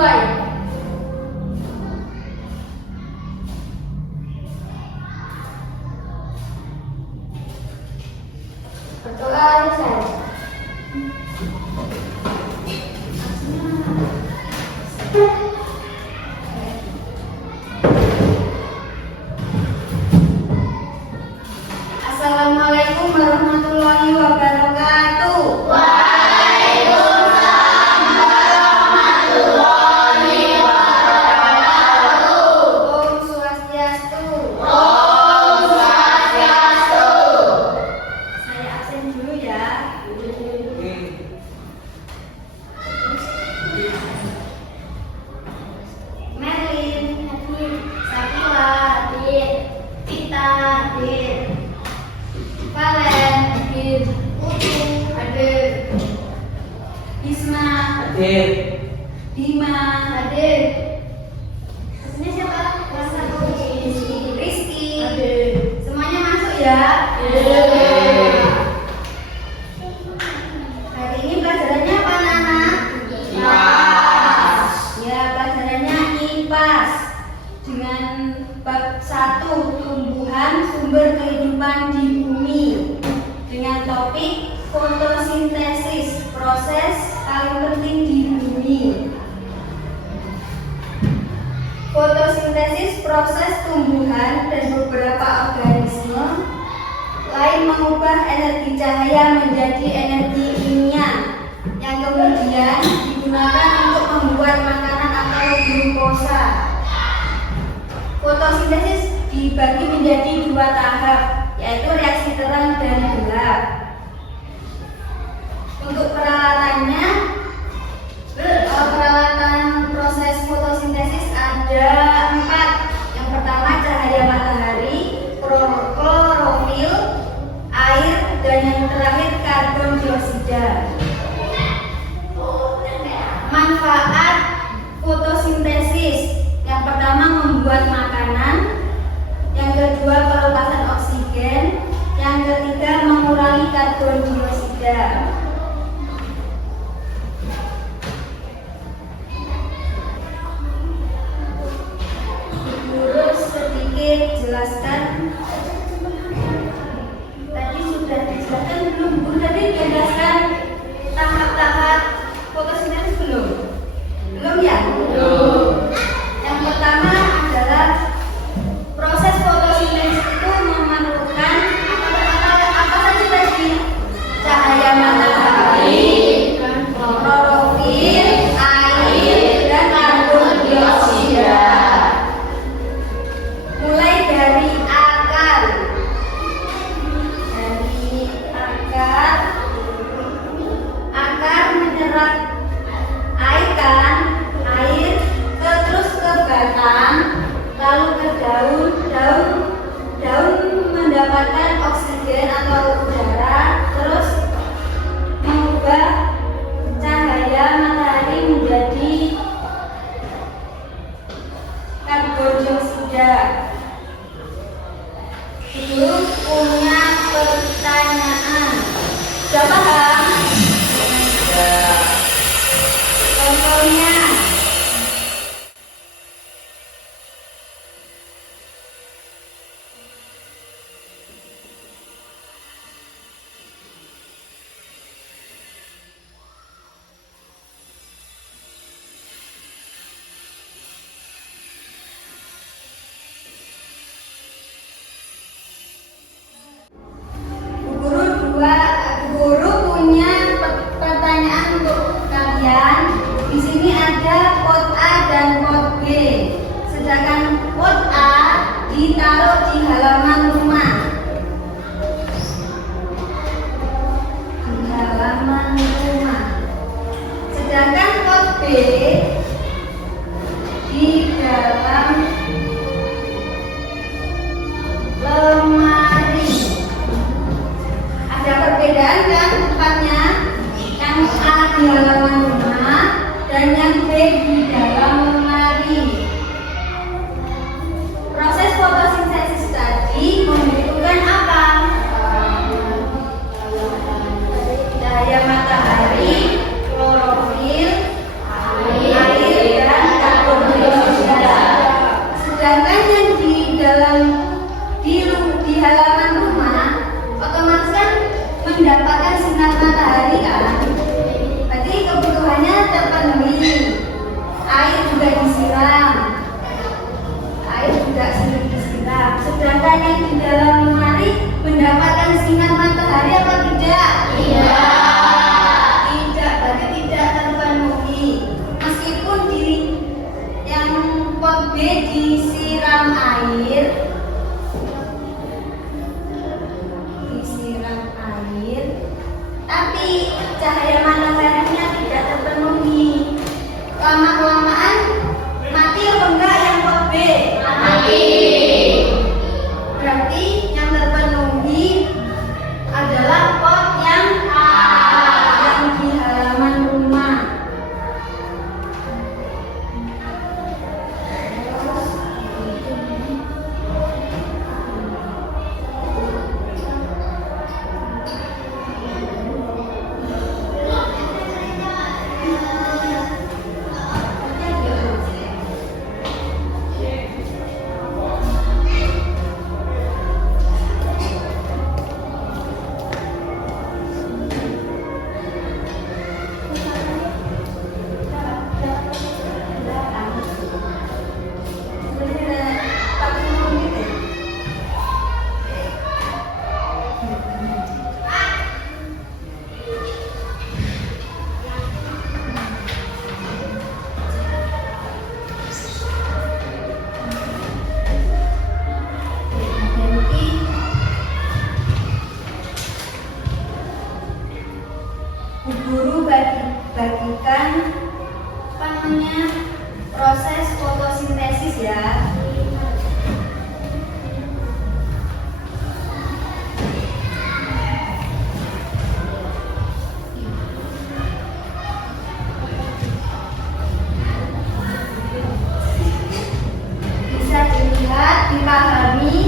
Mulai. Berdoa selesai. Assalamualaikum warahmatullahi wabarakatuh. Waalaikumsalam warahmatullahi wabarakatuh. Om Swastiastu. Om Swastiastu. Saya absen dulu ya. Merlin, hadir. Sakila, hadir. Tita, hadir. Valen, hadir. Utu, hadir. Bisma, Hadir. Bima, hadir. Maksudnya siapa? Kelas 1. Rizky, hadir. Semuanya masuk ya? Hadir. Hari ini pelajarannya apa, anak-anak? IPAS. Ya, pelajarannya IPAS dengan bab 1 tumbuhan sumber kehidupan di bumi dengan topik fotosintesis, proses paling penting di bumi. Fotosintesis proses tumbuhan dan beberapa organisme lain mengubah energi cahaya menjadi energi kimia yang kemudian digunakan untuk membuat makanan atau glukosa. Fotosintesis dibagi menjadi 2 tahap, yaitu reaksi terang dan gelap. Untuk peralatannya, peralatan proses fotosintesis ada 4. Yang pertama cahaya matahari, klorofil, air, dan yang terakhir karbon dioksida. Manfaat fotosintesis: yang pertama membuat makanan, yang kedua pelepasan oksigen, yang ketiga mengurangi karbon dioksida. Guru sedikit jelaskan. Tadi sudah dijelaskan belum? Guru tadi jelaskan tahap-tahap fotosintesis belum? Belum ya? Belum. Yang pertama adalah proses fotosintesis itu memerlukan apa saja tadi? Cahaya matahari, klorofil, air, dan karbon dioksida. Mulai dari akar. Akar menyerap air kan? Air terus ke batang, lalu ke daun. Daun mendapatkan oksigen atau udara, terus mengubah cahaya matahari menjadi karbon dioksida. Guru punya pertanyaan. Sudah paham? Contohnya, guru punya pertanyaan untuk kalian. Di sini ada pot A dan pot B. Sedangkan pot A ditaruh di halaman rumah. Sedangkan pot B di dalam lemari. Ada perbedaan kan tempatnya? Yang A di halaman rumah dan yang B di dalam lemari. Proses fotosintesis tadi membutuhkan apa? Cahaya matahari, klorofil, air, dan air, tapi cahaya mataharinya tidak terpenuhi. Lama-kelamaan mati apa enggak yang pot B? Mati. Berarti yang terpenuhi adalah pot yang A, yang di halaman rumah. Guru bagikan apa namanya proses fotosintesis ya. Bisa dilihat, dipahami.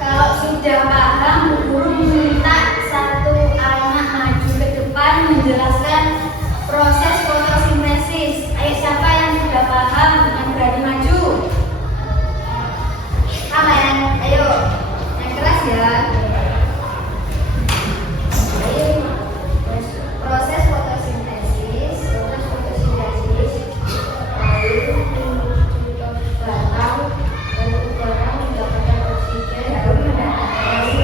Kalau sudah paham, guru meminta satu anak maju ke depan menjelaskan proses fotosintesis. Ayo, siapa yang sudah paham, yang berani maju? Aman, ayo, yang keras ya. Ayo, proses fotosintesis. Lalu batang dan udara mendapatkan oksigen lalu mendapatkan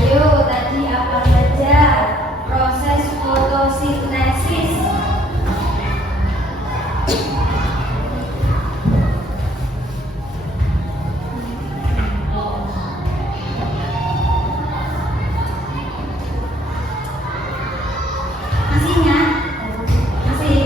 Ayo, tadi apa saja proses fotosintesis? Masih ingat? Masih?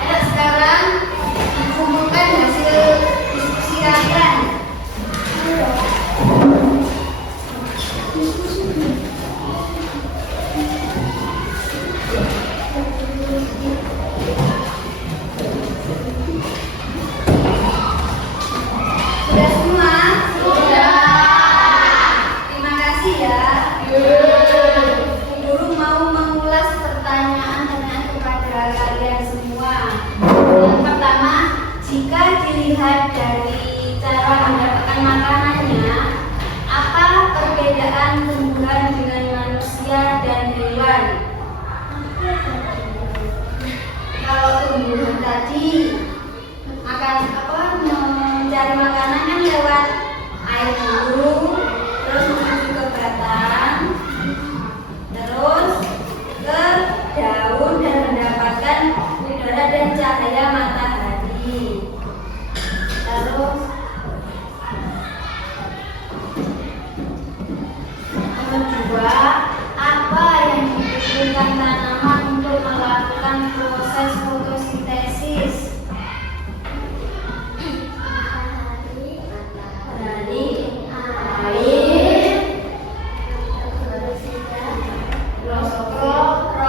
Ayo sekarang dikumpulkan hasil diskusi kalian. Sudah semua? Sudah. Terima kasih ya. Guru mau mengulas pertanyaan-pertanyaan kepada kalian semua. Yang pertama, jika dilihat dari cara mendapatkan makanannya, apa perbedaan tumbuhan dengan manusia dan hewan? Kalau tumbuhan tadi akan mencari makanan kan lewat air dulu, terus menuju ke batang, terus ke daun dan mendapatkan udara dan cahaya matahari. Terus nomor dua, apa yang dibutuhkan tanaman untuk melakukan proses fotosintesis? Dari air,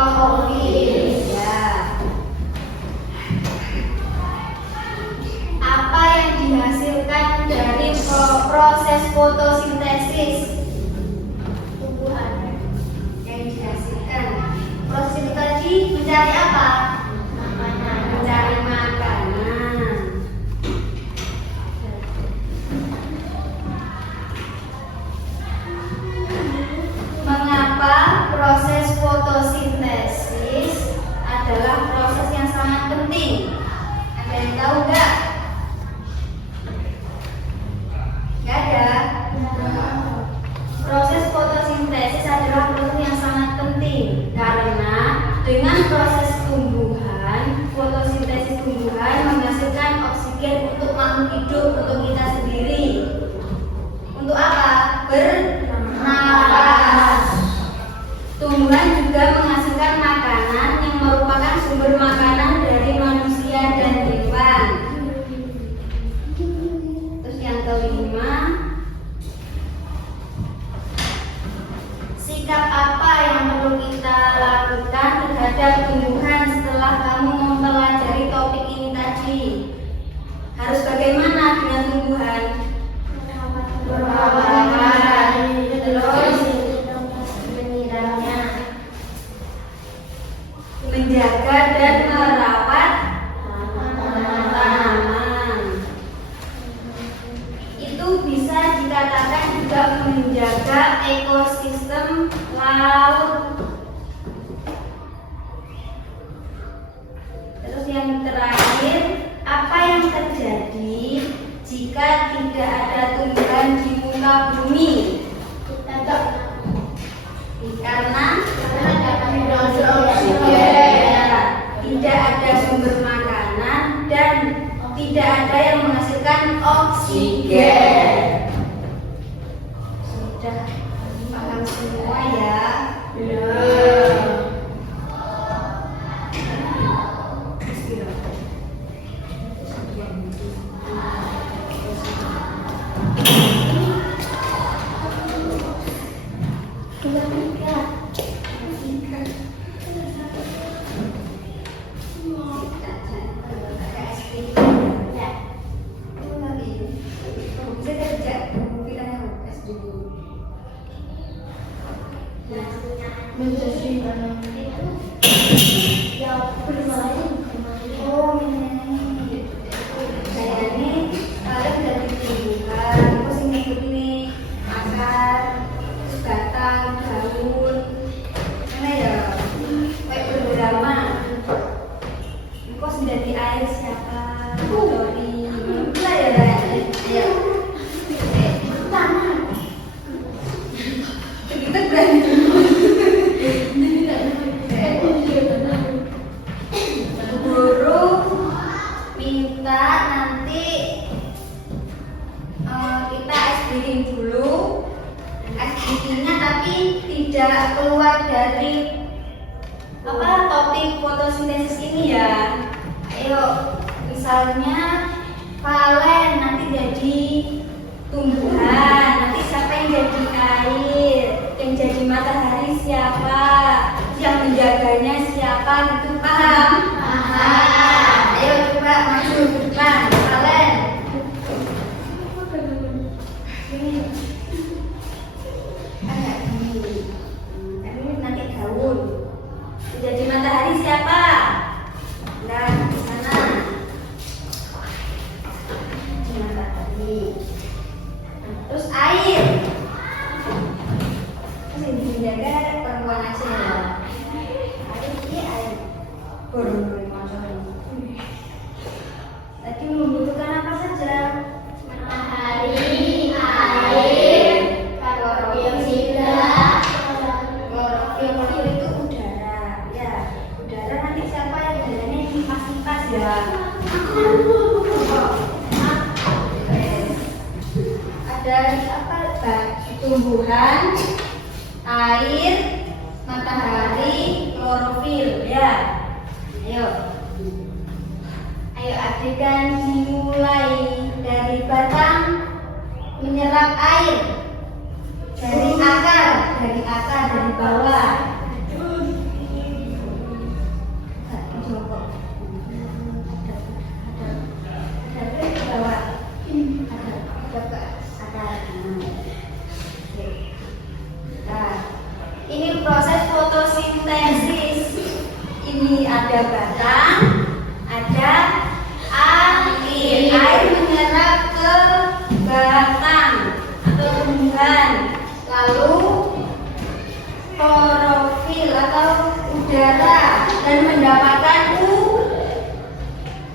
klorofil, ya. Apa yang dihasilkan dari proses fotosintesis? Tumbuhan yang dihasilkan. Proses itu tadi mencari apa? Makanan. Mencari makanan. Mengapa proses fotosintesis adalah proses yang sangat penting? Ada yang tahu nggak? Nggak ada. Proses fotosintesis adalah proses yang sangat penting karena dengan proses fotosintesis tumbuhan menghasilkan oksigen untuk makhluk hidup, untuk kita sendiri. Untuk apa? Bernapas. Tumbuhan juga menghasilkan makanan sumber makanan dari manusia dan hewan. Terus yang kelima, sikap apa yang perlu kita lakukan terhadap tumbuhan setelah kamu mempelajari topik ini tadi? Harus bagaimana dengan tumbuhan? Merawat, terus menyiramnya, menjaga dan merawat tanaman. Itu bisa dikatakan juga menjaga ekosistem laut. Terus yang terakhir, apa yang terjadi jika tidak ada tumbuhan di muka bumi? Karena tidak ada sumber makanan dan tidak ada yang menghasilkan oksigen. Sudah paham semua ya? Tidak keluar dari topik fotosintesis ini ya. Ayo, misalnya valen nanti jadi tumbuhan, nanti siapa yang jadi air, yang jadi matahari siapa, yang menjaganya siapa, gitu paham? Paham. Ayo coba maju ke depan, valen. Jadi matahari siapa? Nah, di sana. Matahari. Terus air. Terus yang dijaga perempuan aja ya. Air ini air. Tadi membutuhkan apa saja? Matahari, air, klorofil itu udara. Ya, udara nanti siapa yang udaranya kipas-kipas ya? Ada apa? Tumbuhan, air, matahari, klorofil ya. Ayo adegan dimulai dari batang menyerap air, dari akar dari bawah. Ini proses fotosintesis. Ini ada batang, ada air. Air menyerap ke batang atau tumbuhan. Lalu klorofil atau udara dan mendapatkan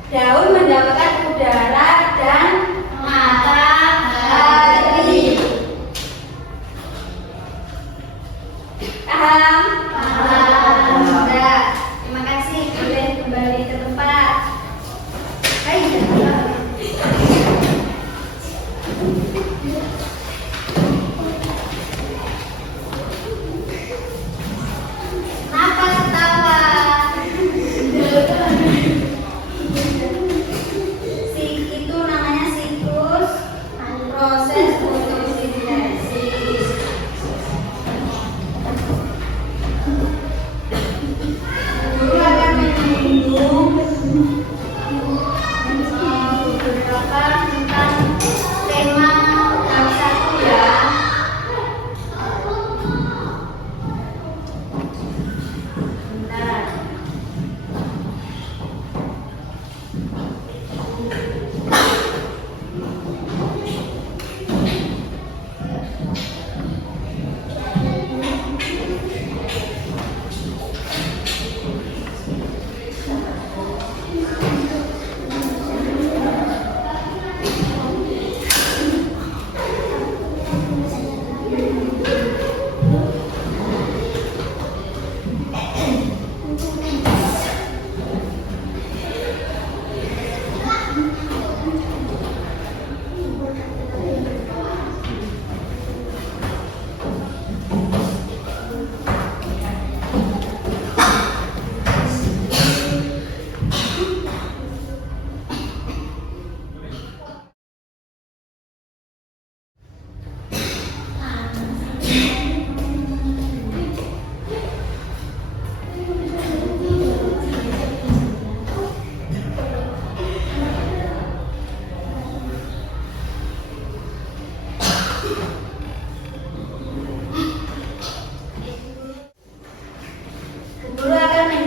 daun mendapatkan udara dan matahari. Paham? Paham. Sudah. Terima kasih. Boleh kembali ke tempat. Kenapa ketawa?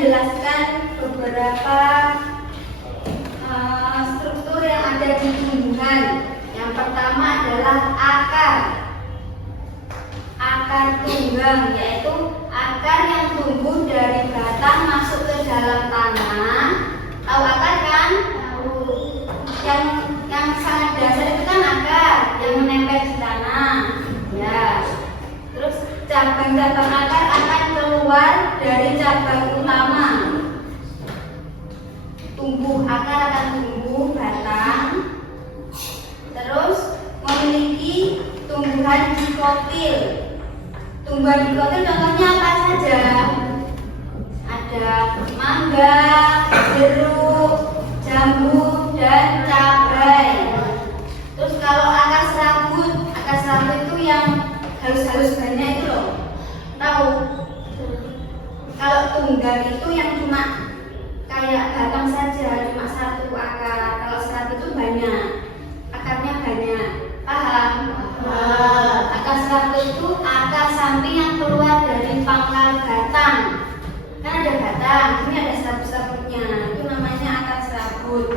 menjelaskan beberapa struktur yang ada di tumbuhan. Yang pertama adalah akar. Akar tunggang, yaitu akar yang tumbuh dari batang masuk ke dalam tanah. Tahu akar kan? Tahu. Yang sangat dasar itu kan akar yang menempel di tanah. Ya. Terus cabang-cabang akar akan keluar dari cabang utama. Akar akan tumbuh batang. Terus memiliki tumbuhan dikotil. Tumbuhan dikotil contohnya apa saja? Ada mangga, jeruk, jambu, dan cabai. Terus kalau akar serabut itu yang halus-halus banyak itu loh. Tahu? Kalau tunggang itu yang cuma kayak batang saja, cuma satu akar. Kalau serabut itu banyak, akarnya banyak. Paham? Akar serabut itu akar samping yang keluar dari pangkal batang. Kan ada batang, ini ada serabut-serabutnya. Itu namanya akar serabut.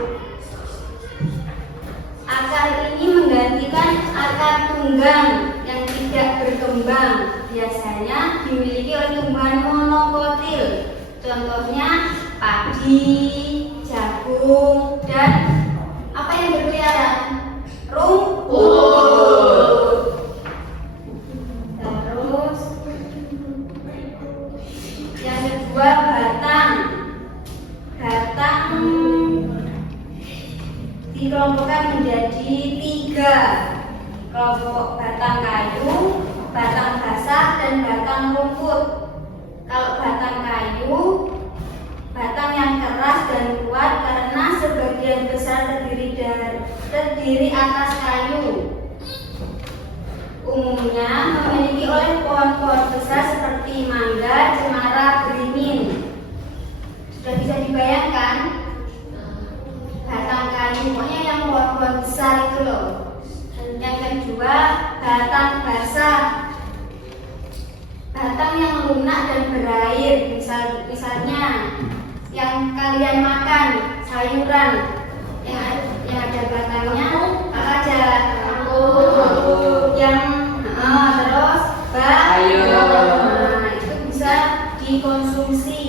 Akar ini menggantikan akar tunggang yang tidak berkembang. Biasanya dimiliki oleh tumbuhan monokotil. Contohnya padi, jagung, dan apa yang berkeliaran? Rumput. Terus yang kedua batang. Batang dikelompokkan menjadi 3 kelompok: batang kayu, batang basah, dan batang rumput. Kalau batang kayu, batang yang keras dan kuat karena sebagian besar terdiri atas kayu. Umumnya memiliki oleh pohon-pohon besar seperti mangga, cemara, beringin. Sudah bisa dibayangkan batang kayu, pokoknya yang pohon-pohon besar itu loh. Yang kedua, batang basah. Batang yang lunak dan berair, misalnya yang kalian makan, sayuran yang ada batangnya apa aja? Terus itu bisa dikonsumsi.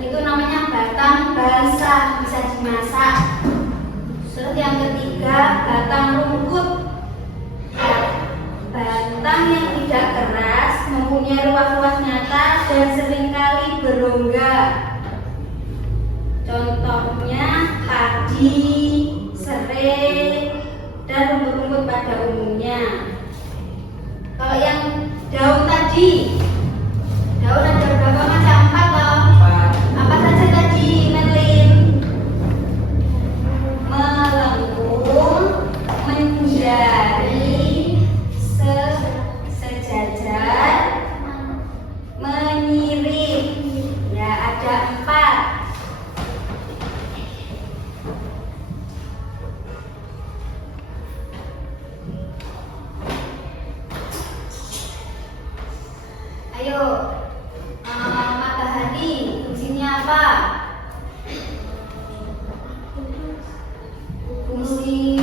Itu namanya batang basah, bisa dimasak. Terus yang ketiga, batang rumput. Batang yang tidak keras, mempunyai ruas-ruas nyata dan seringkali berongga. Contohnya padi, serai, dan rumput-rumput pada umumnya. Kalau yang daun tadi, daun ada berapa macam? 4 loh. Apa saja tadi, Merlin? Melengkung, menjadi, sejajar, menyirip. Ya, ada 4. Ayo, matahari fungsinya apa? Fungsi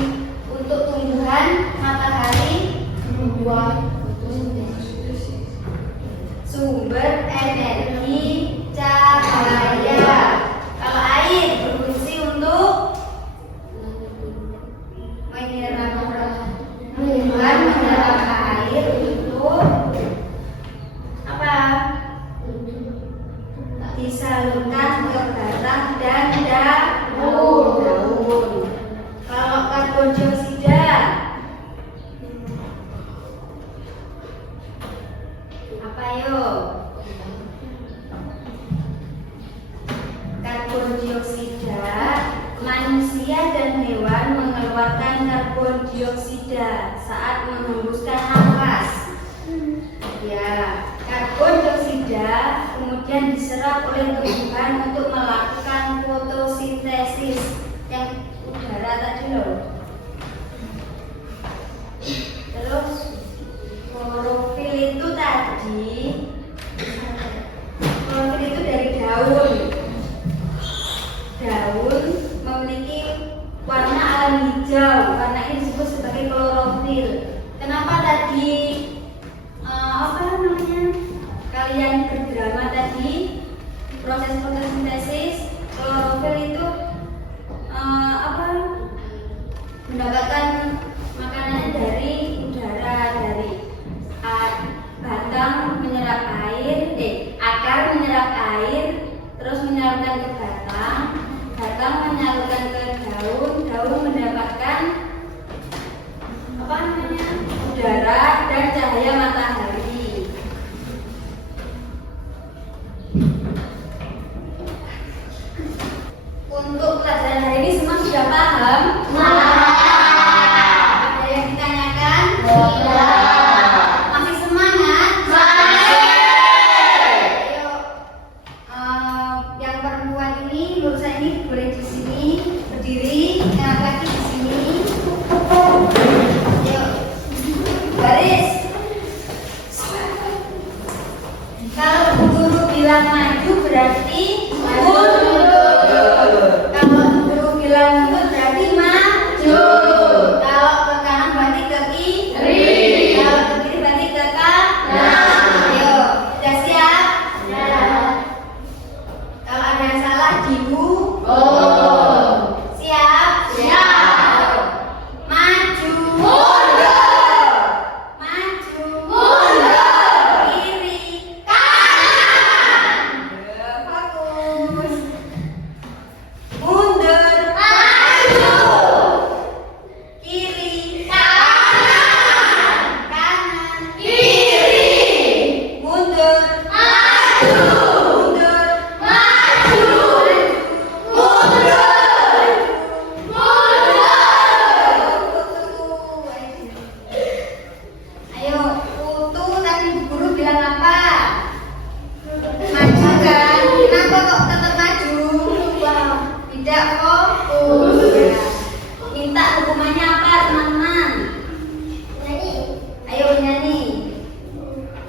untuk tumbuhan matahari sumber energi cahaya. Kalau air berfungsi untuk menyerap tumbuhan, menyerap air untuk apa? Disalurkan ke batang dan daun. Kalau karbon dioksida apa yuk? Karbon dioksida, manusia dan hewan mengeluarkan karbon dioksida saat menghembuskan nafas. Ya, karbon dioksida kemudian diserap oleh tumbuhan untuk melakukan fotosintesis yang udara tadi loh. Terus klorofil itu tadi, klorofil itu dari daun. batang menyalurkan ke daun, daun mendapatkan apa namanya? Udara dan cahaya matahari. Untuk pelajaran hari ini semua sudah paham? Ada yang ditanyakan? Masih semangat? Ayo, yang perempuan ini, lulusan ini boleh di sini berdiri, yang laki di sini. Ayo, baris. Kalau Bu Guru bilang maju berarti mundur. Kalau Bu Guru bilang mundur berarti maju. Kalau ke kanan berarti ke kiri. Kalau ke kiri berarti ke kanan. Ayo, sudah siap? Kalau ada yang salah dibu. Siap? Maju. Maju. Kiri. Fokus. Mundur. Kiri. Kanan. Mundur. Ayo, putu tadi Bu Guru bilang apa? Maju kan? Kenapa kok tetap maju? Tidak fokus. Ya. Minta hukumannya apa teman-teman? Ayo nyanyi.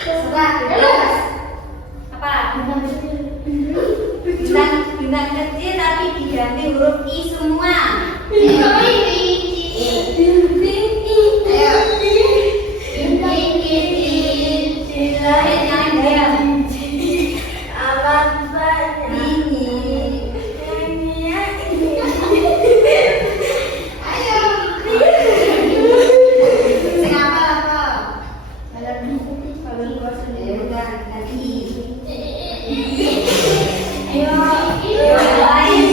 Serah bebas. Apa? Bintang kecil tapi diganti huruf I semua. Ayo. Jangan diam. Ayo. Sing apa? Ya udah, ganti. Ayo, yang lain.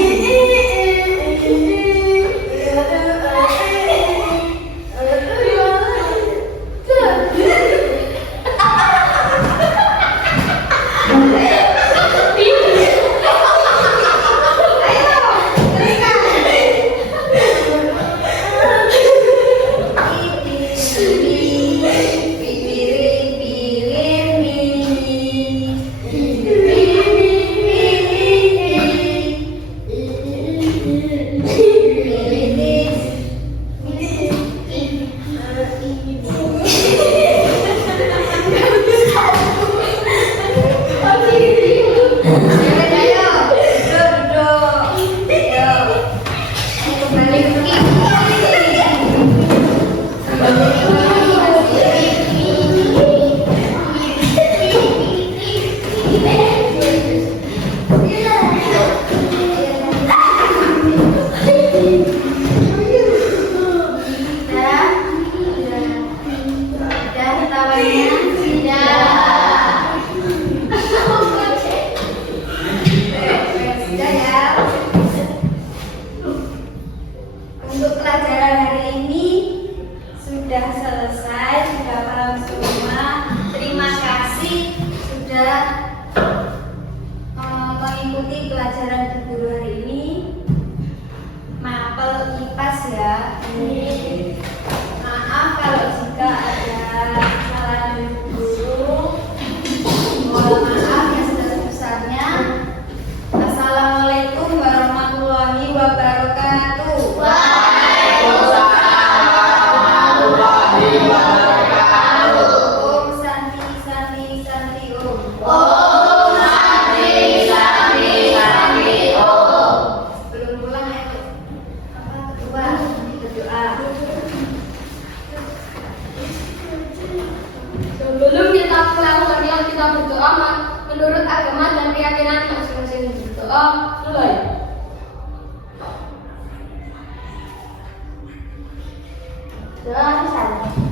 Untuk pelajaran hari ini sudah selesai, sudah paham semua. Terima kasih sudah mengikuti pelajaran Bu Guru hari ini. Mapel IPAS ya. Maaf kalau jika ada kesalahan dari Bu Guru. Mohon maaf yang sebesar-besarnya. Assalamualaikum warahmatullahi wabarakatuh. Om Santi Santi Santi Om. Belum pulang ayo. Apa berdoa. Sebelum kita pulang, marilah kita berdoa menurut agama dan keyakinan masing-masing. Berdoa mulai. Doa selesai.